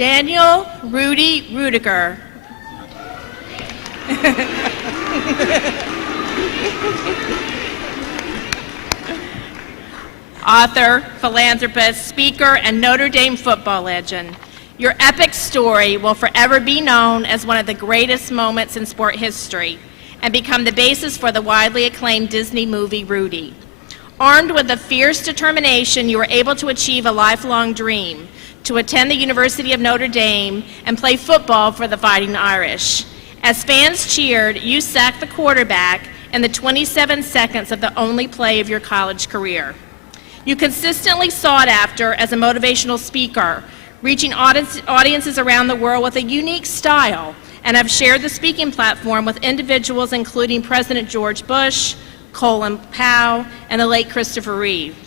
Daniel Rudy Ruettiger. Author, philanthropist, speaker, and Notre Dame football legend. Your epic story will forever be known as one of the greatest moments in sport history and become the basis for the widely acclaimed Disney movie Rudy. Armed with a fierce determination, you were able to achieve a lifelong dream, to attend the University of Notre Dame and play football for the Fighting Irish. As fans cheered, you sacked the quarterback in the 27 seconds of the only play of your college career. You consistently sought after as a motivational speaker, reaching audiences around the world with a unique style, and have shared the speaking platform with individuals including President George Bush, Colin Powell, and the late Christopher Reeves.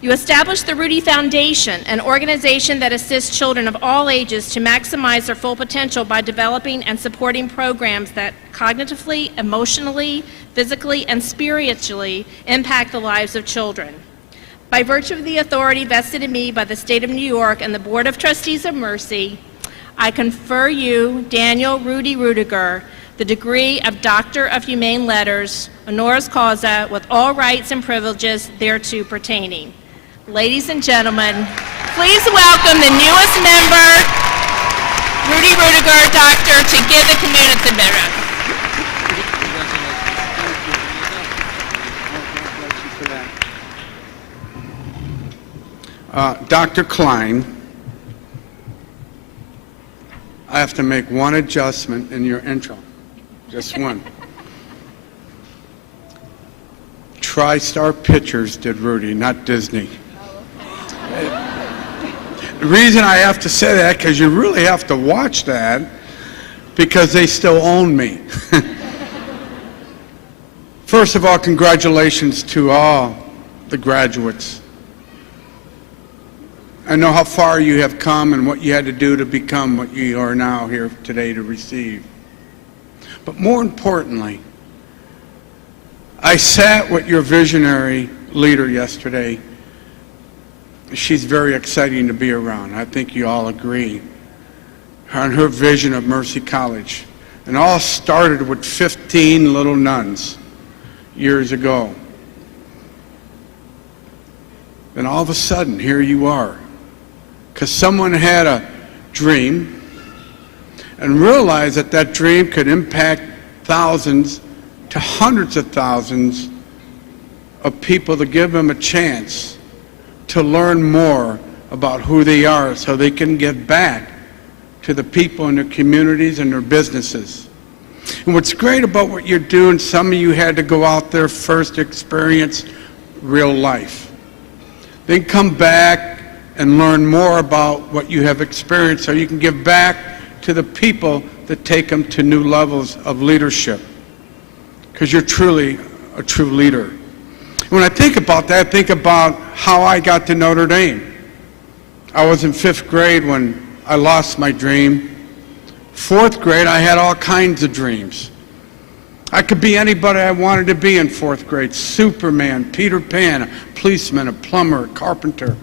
You established the Rudy Foundation, an organization that assists children of all ages to maximize their full potential by developing and supporting programs that cognitively, emotionally, physically, and spiritually impact the lives of children. By virtue of the authority vested in me by the State of New York and the Board of Trustees of Mercy, I confer you, Daniel Rudy Ruettiger, the degree of Doctor of Humane Letters, honoris causa, with all rights and privileges thereto pertaining. Ladies and gentlemen, please welcome the newest member, Rudy Ruettiger, Doctor, to give the community the minute. Dr. Klein, I have to make one adjustment in your intro, just one. TriStar Pictures did Rudy, not Disney. The reason I have to say that, because you really have to watch that, because they still own me. First of all, congratulations to all the graduates. I know how far you have come and what you had to do to become what you are now here today to receive. But more importantly, I sat with your visionary leader yesterday. She's very exciting to be around. I think you all agree on her vision of Mercy College. And all started with 15 little nuns years ago. Then all of a sudden, here you are. Because someone had a dream and realized that that dream could impact thousands to hundreds of thousands of people, to give them a chance to learn more about who they are so they can give back to the people in their communities and their businesses. And what's great about what you're doing, some of you had to go out there first to experience real life. Then come back and learn more about what you have experienced so you can give back to the people that take them to new levels of leadership. Because you're truly a true leader. When I think about that, I think about how I got to Notre Dame. I was in 5th grade when I lost my dream. 4th grade, I had all kinds of dreams. I could be anybody I wanted to be in 4th grade. Superman, Peter Pan, a policeman, a plumber, a carpenter,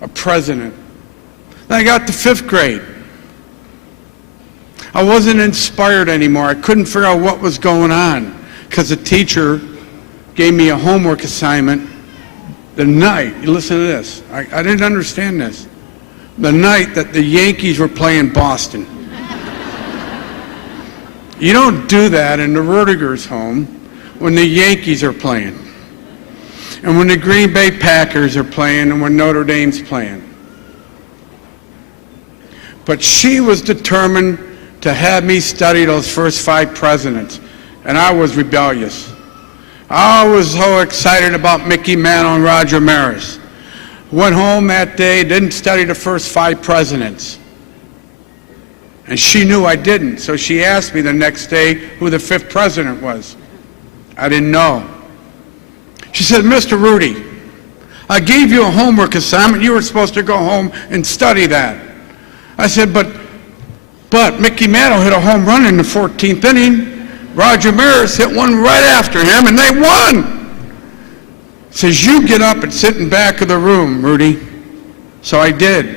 a president. Then I got to 5th grade. I wasn't inspired anymore. I couldn't figure out what was going on because the teacher gave me a homework assignment the night, you listen to this, I didn't understand this, the night that the Yankees were playing Boston. You don't do that in the Ruettigers' home when the Yankees are playing. And when the Green Bay Packers are playing and when Notre Dame's playing. But she was determined to have me study those first 5 presidents, and I was rebellious. I was so excited about Mickey Mantle and Roger Maris. Went home that day, didn't study the first 5 presidents. And she knew I didn't, so she asked me the next day who the 5th president was. I didn't know. She said, Mr. Rudy, I gave you a homework assignment. You were supposed to go home and study that. I said, but Mickey Mantle hit a home run in the 14th inning. Roger Maris hit one right after him, and they won. Says, you get up and sit in back of the room, Rudy. So I did.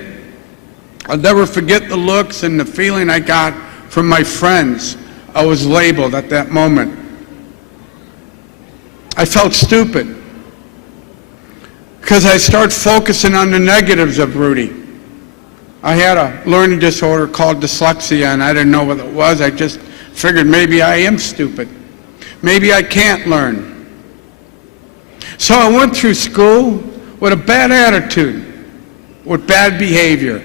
I'll never forget the looks and the feeling I got from my friends. I was labeled at that moment. I felt stupid because I started focusing on the negatives of Rudy. I had a learning disorder called dyslexia, and I didn't know what it was. I just figured maybe I am stupid. Maybe I can't learn. So I went through school with a bad attitude, with bad behavior.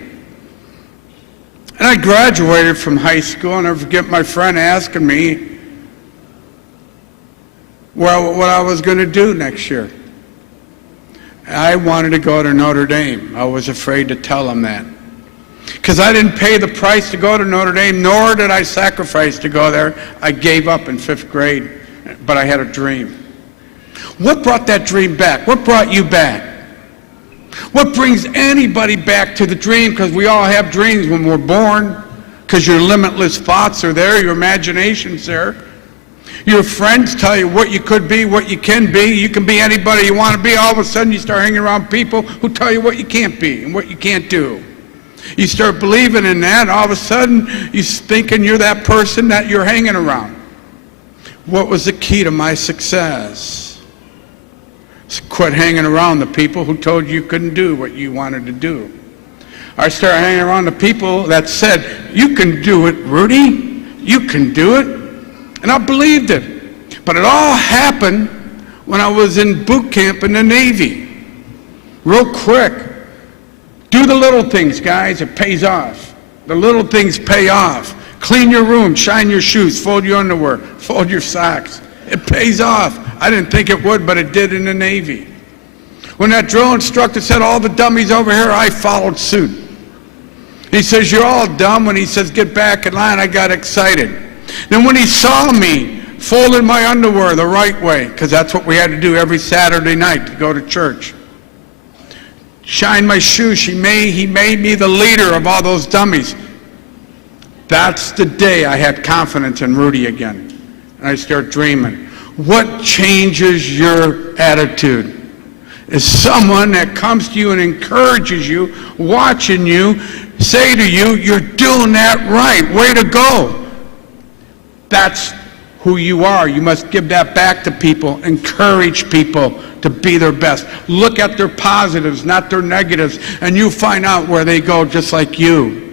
And I graduated from high school, and I forget my friend asking me what I was going to do next year. I wanted to go to Notre Dame. I was afraid to tell him that. Because I didn't pay the price to go to Notre Dame, nor did I sacrifice to go there. I gave up in 5th grade, but I had a dream. What brought that dream back? What brought you back? What brings anybody back to the dream? Because we all have dreams when we're born, because your limitless thoughts are there, your imagination's there. Your friends tell you what you could be, what you can be. You can be anybody you want to be. All of a sudden you start hanging around people who tell you what you can't be and what you can't do. You start believing in that, and all of a sudden you're thinking you're that person that you're hanging around. What was the key to my success? Quit hanging around the people who told you couldn't do what you wanted to do. I started hanging around the people that said, you can do it, Rudy. You can do it. And I believed it. But it all happened when I was in boot camp in the Navy. Real quick. Do the little things, guys. It pays off. The little things pay off. Clean your room, shine your shoes, fold your underwear, fold your socks. It pays off. I didn't think it would, but it did in the Navy. When that drill instructor said, all the dummies over here, I followed suit. He says, you're all dumb. When he says, get back in line, I got excited. Then when he saw me folding my underwear the right way, because that's what we had to do every Saturday night to go to church, shine my shoes, he made me the leader of all those dummies. That's the day I had confidence in Rudy again. And I start dreaming. What changes your attitude? Is someone that comes to you and encourages you, watching you, say to you, you're doing that right, way to go. That's who you are. You must give that back to people, encourage people to be their best. Look at their positives, not their negatives, and you find out where they go just like you.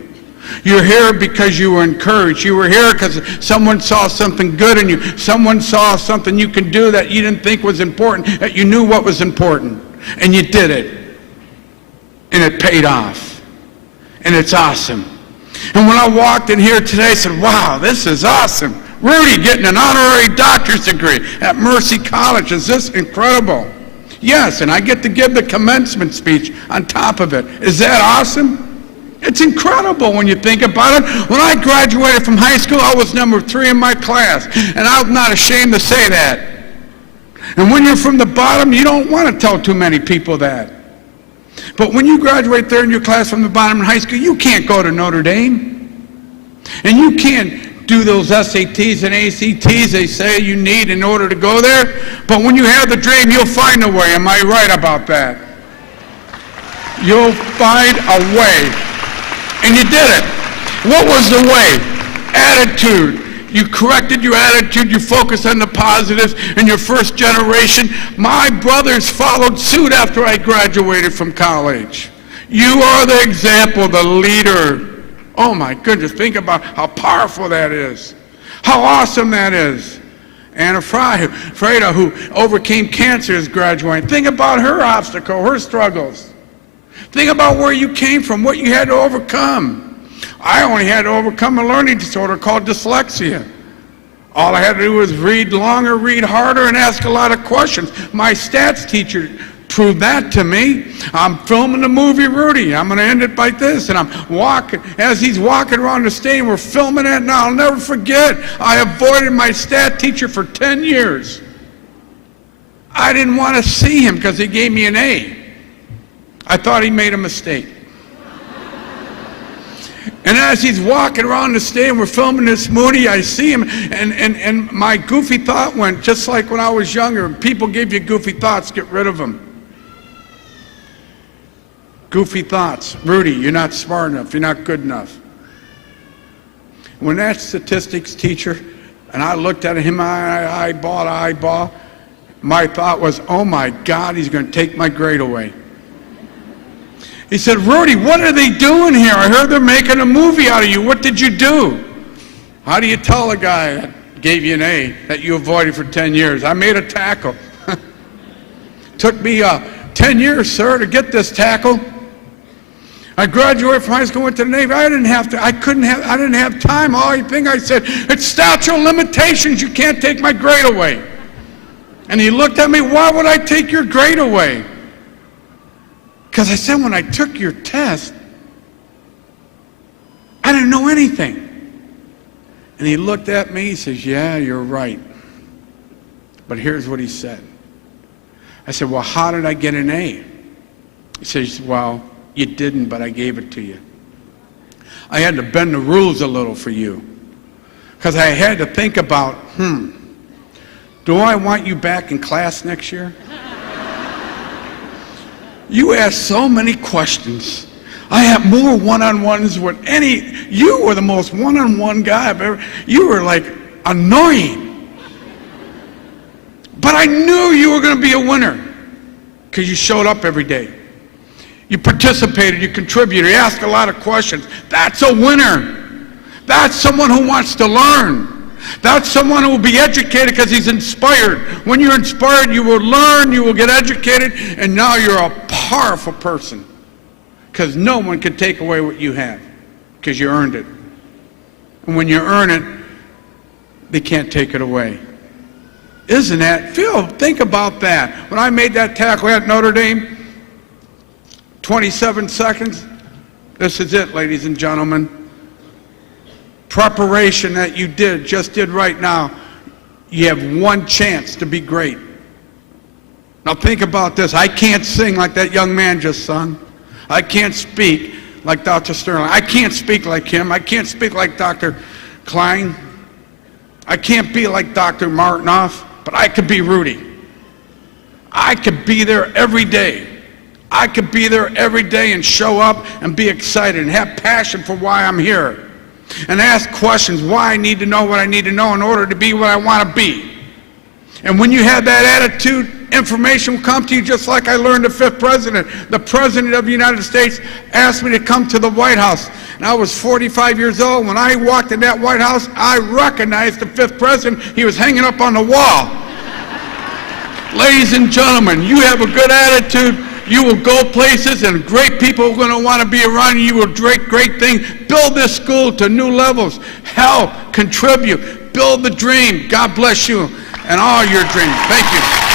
You're here because you were encouraged. You were here because someone saw something good in you. Someone saw something you can do that you didn't think was important, that you knew what was important, and you did it. And it paid off. And it's awesome. And when I walked in here today, I said, wow, this is awesome. Rudy getting an honorary doctor's degree at Mercy College. Is this incredible? Yes, and I get to give the commencement speech on top of it. Is that awesome? It's incredible when you think about it. When I graduated from high school, I was number 3 in my class, and I'm not ashamed to say that. And when you're from the bottom, you don't want to tell too many people that. But when you graduate third in your class from the bottom in high school, you can't go to Notre Dame. And you can't do those SATs and ACTs they say you need in order to go there. But when you have the dream, you'll find a way. Am I right about that? You'll find a way. And you did it. What was the way? Attitude. You corrected your attitude. You focused on the positives. In your first generation, my brothers followed suit after I graduated from college. You are the example, the leader. Oh my goodness, think about how powerful that is. How awesome that is. Anna Freda, who overcame cancer, is graduating. Think about her obstacle, her struggles. Think about where you came from, what you had to overcome. I only had to overcome a learning disorder called dyslexia. All I had to do was read longer, read harder, and ask a lot of questions. My stats teacher proved that to me. I'm filming the movie Rudy. I'm going to end it like this. And I'm walking, as he's walking around the stage, we're filming it, and I'll never forget, I avoided my stat teacher for 10 years. I didn't want to see him because he gave me an A. I thought he made a mistake. And as he's walking around the stage and we're filming this movie, I see him, and my goofy thought went, just like when I was younger, people give you goofy thoughts, get rid of them. goofy thoughts. Rudy, you're not smart enough. You're not good enough. When that statistics teacher, and I looked at him eyeball to eyeball, my thought was, oh my God, he's going to take my grade away. He said, Rudy, what are they doing here? I heard they're making a movie out of you. What did you do? How do you tell a guy that gave you an A that you avoided for 10 years? I made a tackle. Took me 10 years, sir, to get this tackle. I graduated from high school, went to the Navy. I didn't have time. All the thing I said, it's statute of limitations. You can't take my grade away. And he looked at me, why would I take your grade away? Because I said, when I took your test, I didn't know anything. And he looked at me, he says, yeah, you're right. But here's what he said. I said, well, how did I get an A? He says, well, you didn't, but I gave it to you. I had to bend the rules a little for you. Because I had to think about, do I want you back in class next year? You asked so many questions. I have more one-on-ones with you were the most one-on-one guy I've ever, you were like annoying. But I knew you were going to be a winner because you showed up every day. You participated, you contributed, you asked a lot of questions. That's a winner. That's someone who wants to learn. That's someone who will be educated because he's inspired. When you're inspired, you will learn, you will get educated, and now you're a powerful person. Because no one can take away what you have, because you earned it. And when you earn it, they can't take it away. Isn't that? Think about that. When I made that tackle at Notre Dame, 27 seconds, this is it, ladies and gentlemen. Preparation that you just did right now, you have one chance to be great. Now think about this. I can't sing like that young man just sung. I can't speak like Dr. Sterling. I can't speak like him. I can't speak like Dr. Klein. I can't be like Dr. Martinoff, but I could be Rudy. I could be there every day. I could be there every day and show up and be excited and have passion for why I'm here. And ask questions why I need to know what I need to know in order to be what I want to be. And when you have that attitude, information will come to you just like I learned the fifth president. The president of the United States asked me to come to the White House. And I was 45 years old. When I walked in that White House, I recognized the fifth president. He was hanging up on the wall. Ladies and gentlemen, you have a good attitude. You will go places, and great people are going to want to be around you. You will do great things. Build this school to new levels. Help, contribute, build the dream. God bless you and all your dreams. Thank you.